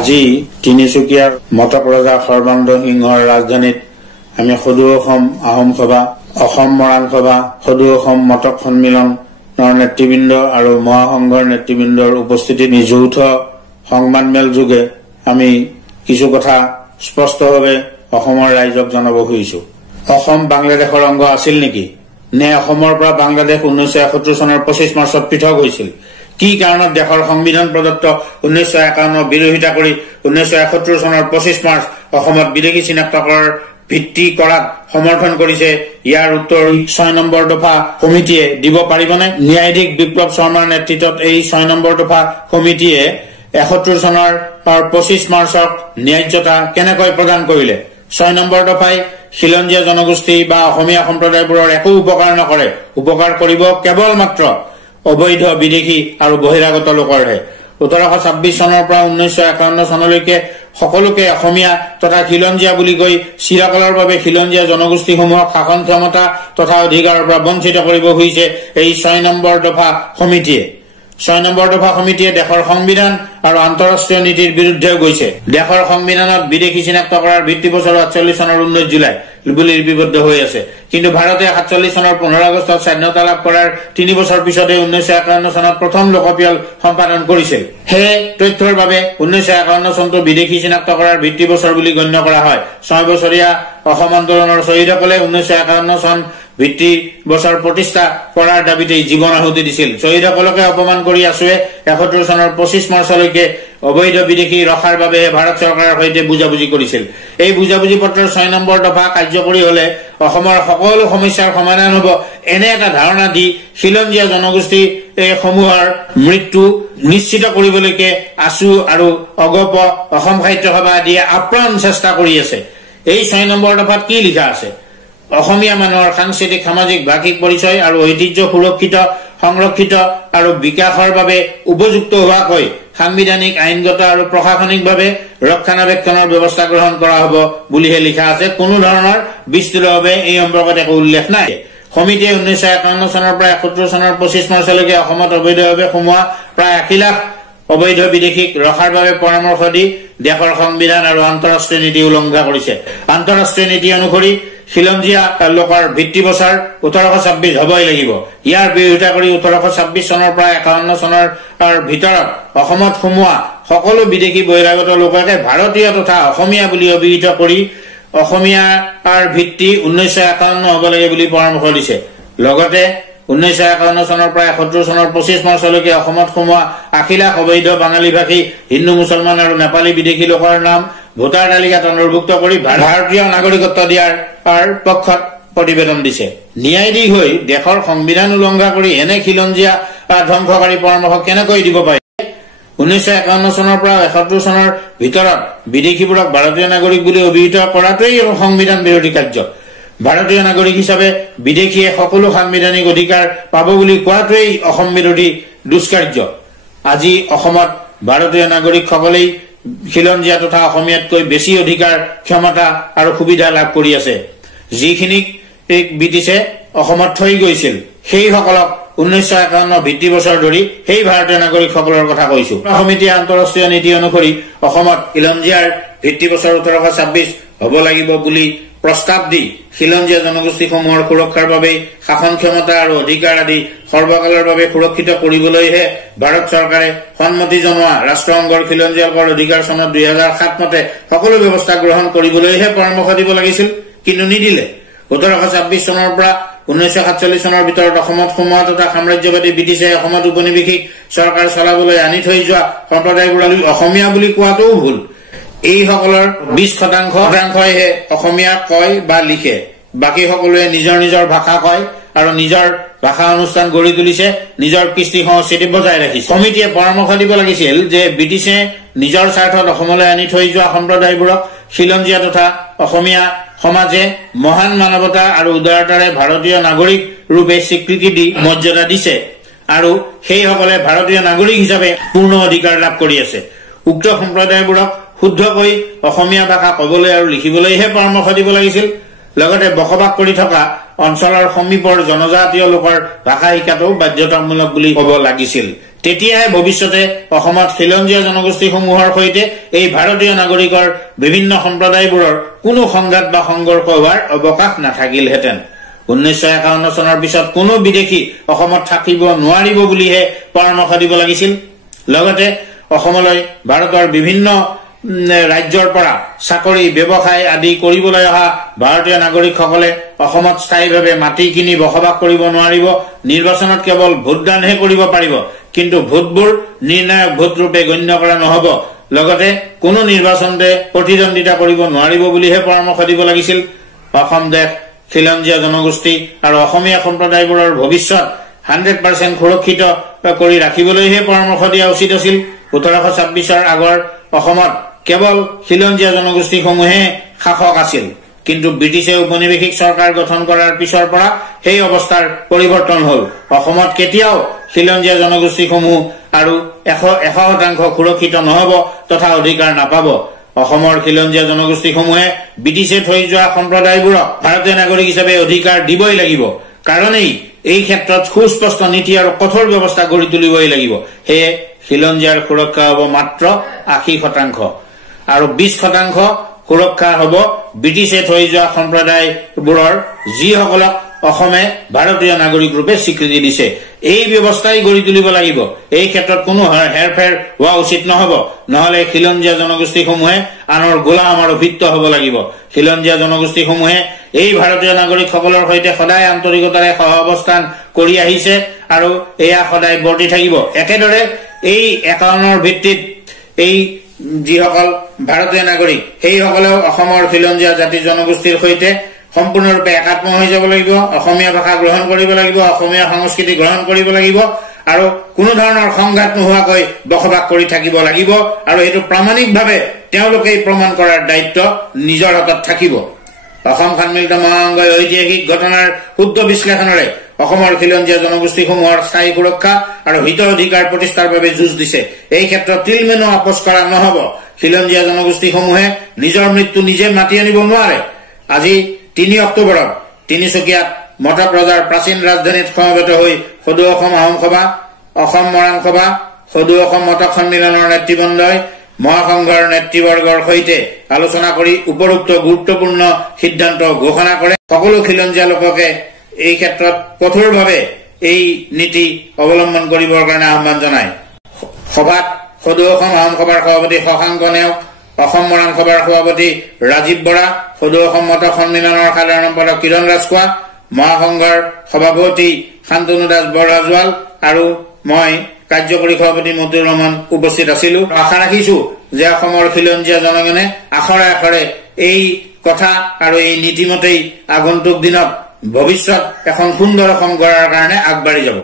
আজি তিনিচুকীয়াৰ মটক ৰজা সৰ্বানন্দ সিংহৰ ৰাজধানীত আমি সদৌ অসম আহোম সভা, অসম মৰাণ সভা, সদৌ অসম মটক সন্মিলনৰ নেতৃবৃন্দ আৰু মহাসংঘৰ নেতৃবৃন্দৰ উপস্থিতিত যৌথ সংবাদমেল যোগে আমি কিছু কথা স্পষ্টভাৱে অসমৰ ৰাইজক জনাব খুজিছো। অসম বাংলাদেশৰ অংগ আছিল নেকি, নে অসমৰ পৰা বাংলাদেশ 1971 চনৰ 25 মাৰ্চত পৃথক হৈছিল? কি কাৰণত দেশৰ সংবিধান প্ৰদত্ত 1951 বিৰোধিতা কৰি 1971 চনৰ 25 মাৰ্চ অসমত বিদেশী চিনাক্তকৰণৰ ভিত্তি কৰাত সমৰ্থন কৰিছে? ইয়াৰ উত্তৰ 6 নম্বৰ দফা কমিটিয়ে দিব পাৰিবনে? ন্যায়াধীশ বিপ্লৱ শৰ্মাৰ নেতৃত্বত এই 6 নম্বৰ দফা কমিটিয়ে 71 চনৰ 25 মাৰ্চক ন্যায্যতা কেনেকৈ প্ৰদান কৰিলে? 6 নম্বৰ দফাই খিলঞ্জীয়া জনগোষ্ঠী বা অসমীয়া সম্প্ৰদায়বোৰৰ একো উপকাৰ নকৰে, উপকাৰ কৰিব কেৱল মাত্ৰ অবৈধ বিদেশী আৰু বহিৰাগত লোকৰহে। 1826 চনৰ পৰা 1951 চনলৈকে সকলোকে অসমীয়া তথা খিলঞ্জীয়া বুলি কৈ চিৰকালৰ বাবে খিলঞ্জীয়া জনগোষ্ঠীসমূহক শাসন ক্ষমতা তথা অধিকাৰৰ পৰা বঞ্চিত কৰিব খুজিছে এই 6 নম্বৰ দফা সমিতিয়ে। 6 নম্বৰ দফা সমিতিয়ে দেশৰ সংবিধান আৰু আন্তঃৰাষ্ট্ৰীয় নীতিৰ বিৰুদ্ধেও গৈছে। দেশৰ সংবিধানত বিদেশী চিনাক্ত কৰাৰ ভিত্তি বছৰ 48 চনৰ 19 জুলাই বুলি লিপিবদ্ধ হৈ আছে, কিন্তু ভাৰতে 47 চনৰ 15 আগষ্টত স্বাধীনতা লাভ কৰাৰ 3 বছৰ পিছতে 1951 চনত প্ৰথম লোকপিয়ল সম্পাদন কৰিছিল। সেয়ে তথ্যৰ বাবে 1951 চনটো বিদেশী চিনাক্ত কৰাৰ ভিত্তি বছৰ বুলি গণ্য কৰা হয়। 6 বছৰীয়া অসম আন্দোলনৰ শ্বহীদসকলে 1951 চন ভিত্তি বছৰ প্ৰতিষ্ঠা কৰাৰ দাবীতে জীৱন আহুতি দিছিল। শ্বহীদসকলকে অপমান কৰি আছুৱে 71 চনৰ 25 মাৰ্চলৈকে অবৈধ বিদেশী ৰখাৰ বাবে ভাৰত চৰকাৰৰ সৈতে বুজাবুজি কৰিছিল। এই বুজাবুজি পত্ৰৰ 6 নম্বৰ দফা কাৰ্যকৰী হলে অসমৰ সকলো সমস্যাৰ সমাধান হ'ব, এনে এটা ধাৰণা দি খিলঞ্জীয়া জনগোষ্ঠী সমূহৰ মৃত্যু নিশ্চিত কৰিবলৈকে আছু আৰু অগপ অসম সাহিত্য সভা আদিয়ে আপ্ৰাণ চেষ্টা কৰি আছে। এই 6 নম্বৰ দফাত কি লিখা আছে? অসমীয়া মানুহৰ সাংস্কৃতিক সামাজিক ভাষিক পৰিচয় আৰু ঐতিহ্য সুৰক্ষিত সংৰক্ষিত আৰু বিকাশৰ বাবে উপযুক্ত হোৱাকৈ সাংবিধানিক আইনগত আৰু প্ৰশাসনিকভাৱে ৰক্ষণাবেক্ষণৰ ব্যৱস্থা গ্ৰহণ কৰা হ'ব বুলিহে লিখা আছে। কোনো ধৰণৰ বিস্তৃতভাৱে এই সম্পৰ্কত একো উল্লেখ নাই। সমিতিয়ে 1951 চনৰ পৰা 71 চনৰ 25 মাৰ্চলৈকে অসমত অবৈধভাৱে সোমোৱা প্ৰায় 80 লাখ অবৈধ বিদেশীক ৰখাৰ বাবে পৰামৰ্শ দি দেশৰ সংবিধান আৰু আন্তঃৰাষ্ট্ৰীয় নীতি উলংঘা কৰিছে। আন্তঃৰাষ্ট্ৰীয় নীতি অনুসৰি খিলঞ্জীয়া লোকৰ ভিত্তি বছৰ 1826 হবই লাগিব। ইয়াৰ বিৰোধিতা কৰি 1826 চনৰ পৰা 51 চনৰ ভিতৰত অসমত সোমোৱা সকলো বিদেশী বহিৰাগত লোককে ভাৰতীয় তথা অসমীয়া বুলি অভিহিত কৰি অসমীয়াৰ ভিত্তি 1951 হ'ব লাগে বুলি পৰামৰ্শ দিছে। লগতে 1951 চনৰ পৰা 71 চনৰ 25 মাৰ্চলৈকে অসমত সোমোৱা 80 লাখ অবৈধ বাঙালী ভাষী হিন্দু মুছলমান আৰু নেপালী বিদেশী লোকৰ নাম ভোটাৰ তালিকাত অন্তৰ্ভুক্ত কৰি ভাৰতীয় নাগৰিকত্ব দিয়াৰ পক্ষত প্ৰতিবেদন দিছে। ন্যায়াধীশ হৈ দেশৰ সংবিধান উলংঘা কৰি এনে খিলঞ্জীয়া ধ্বংসকাৰী পৰামৰ্শ কেনেকৈ দিব পাৰে? 1951 চনৰ পৰা 71 চনৰ ভিতৰত বিদেশীবোৰক ভাৰতীয় নাগৰিক বুলি অভিহিত কৰাটোৱেই সংবিধান বিৰোধী কাৰ্য। ভাৰতীয় নাগৰিক হিচাপে বিদেশীয়ে সকলো সাংবিধানিক অধিকাৰ পাব বুলি কোৱাটোৱেই অসম বিৰোধী দুষ্কাৰ্য। আজি অসমত ভাৰতীয় নাগৰিকসকলেই খিলঞ্জীয়া তথা অসমীয়াতকৈ বেছি অধিকাৰ ক্ষমতা আৰু সুবিধা লাভ কৰি আছে। যিখিনিক ব্ৰিটিছে অসমত থৈ গৈছিল সেইসকলক 1951 ভিত্তি বছৰ ধৰি সেই ভাৰতীয় নাগৰিকসকলৰ কথা কৈছো। সমিতিয়ে আন্তঃৰাষ্ট্ৰীয় নীতি অনুসৰি অসমত খিলঞ্জীয়াৰ ভিত্তি বছৰ 1826 হ'ব লাগিব বুলি প্ৰস্তাৱ দি খিলঞ্জীয়া জনগোষ্ঠীসমূহৰ সুৰক্ষাৰ বাবে শাসন ক্ষমতা আৰু অধিকাৰ আদি সৰ্বকালৰ বাবে সুৰক্ষিত কৰিবলৈহে ভাৰত চৰকাৰে সন্মতি জনোৱা ৰাষ্ট্ৰসংঘৰ খিলঞ্জীয়া লোকৰ অধিকাৰ চনত 2007 মতে সকলো ব্যৱস্থা গ্ৰহণ কৰিবলৈহে পৰামৰ্শ দিব লাগিছিল, কিন্তু নিদিলে। 1826 চনৰ পৰা 1947 চনৰ ভিতৰত অসমত সোমোৱা তথা সাম্ৰাজ্যবাদী ব্ৰিটিছে অসমত উপনিৱেশিক চৰকাৰ চলাবলৈ আনি থৈ যোৱা সম্প্ৰদায়বোৰক অসমীয়া বুলি কোৱাটোও ভুল। এইসকলৰ 20% অসমীয়া কয় বা লিখে, বাকী সকলোৱে নিজৰ নিজৰ ভাষা কয় আৰু নিজৰ ভাষা অনুষ্ঠান গঢ়ি তুলিছে, নিজৰ কৃষ্টি সংস্কৃতি বজাই ৰাখিছে। সমিতিয়ে পৰামৰ্শ দিব লাগিছিল যে ব্ৰিটিছে নিজৰ স্বাৰ্থত অসমলৈ আনি থৈ যোৱা সম্প্ৰদায়বোৰক খিলঞ্জীয়া তথা অসমীয়া সমাজে মহান মানৱতা আৰু উদাৰতাৰে ভাৰতীয় নাগৰিক ৰূপে স্বীকৃতি দি মৰ্যাদা দিছে আৰু সেইসকলে ভাৰতীয় নাগৰিক হিচাপে পূৰ্ণ অধিকাৰ লাভ কৰি আছে। উক্ত সম্প্ৰদায়বোৰক শুদ্ধকৈ অসমীয়া ভাষা কবলৈ আৰু লিখিবলৈহে পৰামৰ্শ দিব লাগিছিল। লগতে বসবাস কৰি থকা অঞ্চলৰ সমীপৰ জনজাতীয় লোকৰ ভাষা শিকাটো বাধ্যতামূলক বুলি ক'ব লাগিছিল। তেতিয়াহে ভৱিষ্যতে অসমত খিলঞ্জীয়া জনগোষ্ঠীসমূহৰ সৈতে এই ভাৰতীয় নাগৰিকৰ বিভিন্ন সম্প্ৰদায়বোৰৰ কোনো সংঘাত বা সংঘৰ্ষ হোৱাৰ অৱকাশ নাথাকিলহেঁতেন। 1951 চনৰ পিছত কোনো বিদেশী অসমত থাকিব নোৱাৰিব বুলিহে পৰামৰ্শ দিব লাগিছিল। লগতে অসমলৈ ভাৰতৰ বিভিন্ন ৰাজ্যৰ পৰা চাকৰি ব্যৱসায় আদি কৰিবলৈ অহা ভাৰতীয় নাগৰিকসকলে অসমত স্থায়ীভাৱে মাটি কিনি বসবাস কৰিব নোৱাৰিব। নিৰ্বাচনত কেৱল ভোটদানহে কৰিব পাৰিব, কিন্তু ভোটবোৰ নিৰ্ণায়ক ভোট ৰূপে গণ্য কৰা নহব। লগতে কোনো নিৰ্বাচনতে প্ৰতিদ্বন্দ্বিতা কৰিব নোৱাৰিব বুলিহে পৰামৰ্শ দিব লাগিছিল। অসম দেশ খিলঞ্জীয়া জনগোষ্ঠী আৰু অসমীয়া সম্প্ৰদায়বোৰৰ ভৱিষ্যত 100% সুৰক্ষিত কৰি ৰাখিবলৈহে পৰামৰ্শ দিয়া উচিত আছিল। 1826 আগৰ অসমত কেৱল খিলঞ্জীয়া জনগোষ্ঠীসমূহে শাসক আছিল, কিন্তু ব্ৰিটিছে উপনিৱেশিক চৰকাৰ গঠন কৰাৰ পিছৰ পৰা সেই অৱস্থাৰ পৰিৱৰ্তন হল। অসমত কেতিয়াও খিলঞ্জীয়া জনগোষ্ঠীসমূহ আৰু 100% সুৰক্ষিত নহব তথা অধিকাৰ নাপাব। অসমৰ খিলঞ্জীয়া জনগোষ্ঠীসমূহে ব্ৰিটিছে থৈ যোৱা সম্প্ৰদায়বোৰক ভাৰতীয় নাগৰিক হিচাপে অধিকাৰ দিবই লাগিব। কাৰণেই এই ক্ষেত্ৰত সুস্পষ্ট নীতি আৰু কঠোৰ ব্যৱস্থা গঢ়ি তুলিবই লাগিব। সেয়ে খিলঞ্জীয়াৰ সুৰক্ষা হব মাত্ৰ 80% আৰু 20% সুৰক্ষা হব ব্ৰিটিছে থৈ যোৱা সম্প্ৰদায়বোৰৰ, যিসকলক অসমে ভাৰতীয় নাগৰিক ৰূপে স্বীকৃতি দিছে। এই ব্যৱস্থাই গঢ়ি তুলিব লাগিব। এই ক্ষেত্ৰত কোনো হেৰফেৰ হোৱা উচিত নহব, নহলে খিলঞ্জীয়া জনগোষ্ঠীসমূহে আনৰ গোলাম আৰু ভিত্ত হব লাগিব। খিলঞ্জীয়া জনগোষ্ঠীসমূহে এই ভাৰতীয় নাগৰিকসকলৰ সৈতে সদায় আন্তৰিকতাৰে সহ অৱস্থান কৰি আহিছে আৰু এয়া সদায় বৰ্তি থাকিব। একেদৰে এই 51ৰ ভিত্তিত এই যিসকল ভাৰতীয় নাগৰিক সেইসকলেও অসমৰ খিলঞ্জীয়া জাতি জনগোষ্ঠীৰ সৈতে সম্পূৰ্ণৰূপে একাত্ম হৈ যাব লাগিব। অসমীয়া ভাষা গ্ৰহণ কৰিব লাগিব, অসমীয়া সংস্কৃতি গ্ৰহণ কৰিব লাগিব আৰু কোনো ধৰণৰ সংঘাত নোহোৱাকৈ বসবাস কৰি থাকিব লাগিব। আৰু এইটো প্ৰামাণিকভাৱে তেওঁলোকেই প্ৰমাণ কৰাৰ দায়িত্ব নিজৰ হাতত থাকিব। অসম সন্মিলিত মহাসংঘই ঐতিহাসিক ঘটনাৰ শুদ্ধ বিশ্লেষণেৰে অসমৰ খিলঞ্জীয়া জনগোষ্ঠীসমূহৰ স্থায়ী সুৰক্ষা আৰু হিত অধিকাৰ প্ৰতিষ্ঠাৰ বাবে যুঁজ দিছে। এই ক্ষেত্ৰত তিলমেনো আপোচ কৰা নহব। খিলঞ্জীয়া জনগোষ্ঠীসমূহে নিজৰ মৃত্যু নিজে মাতি আনিব নোৱাৰে। আজি 3 অক্টোবৰত তিনিচুকীয়াত মটক ৰজাৰ প্ৰাচীন ৰাজধানীত সমবেত হৈ সদৌ অসম আহোম সভা, অসম মৰাণ সভা, সদৌ অসম মটক সন্মিলনৰ নেতৃবৃন্দই মহাসংঘৰ নেতৃবৰ্গৰ সৈতে আলোচনা কৰি উপৰোক্ত গুৰুত্বপূৰ্ণ সিদ্ধান্ত ঘোষণা কৰে। সকলো খিলঞ্জীয়া লোককে এই ক্ষেত্ৰত কঠোৰভাৱে এই নীতি অৱলম্বন কৰিবৰ কাৰণে আহ্বান জনায়। সভাত সদৌ অসম আহোম সভাৰ সভাপতি শশাংক নেওগ, অসম মৰাণ সভাৰ সভাপতি ৰাজীৱ বৰা, সদৌ অসম মটক সন্মিলনৰ সাধাৰণ সম্পাদক কিৰণ ৰাজখোৱা, মহাসংঘৰ সভাপতি শান্তনু দাস বৰৰাজোৱাল আৰু মই কাৰ্যকৰী সভাপতি মতিউৰ ৰহমান উপস্থিত আছিলো। আশা ৰাখিছো যে অসমৰ খিলঞ্জীয়া জনগণে আখৰে আখৰে এই কথা আৰু এই নীতিমতেই আগন্তুক দিনত ভৱিষ্যত এখন সুন্দৰ অসম গঢ়াৰ কাৰণে আগবাঢ়ি যাব।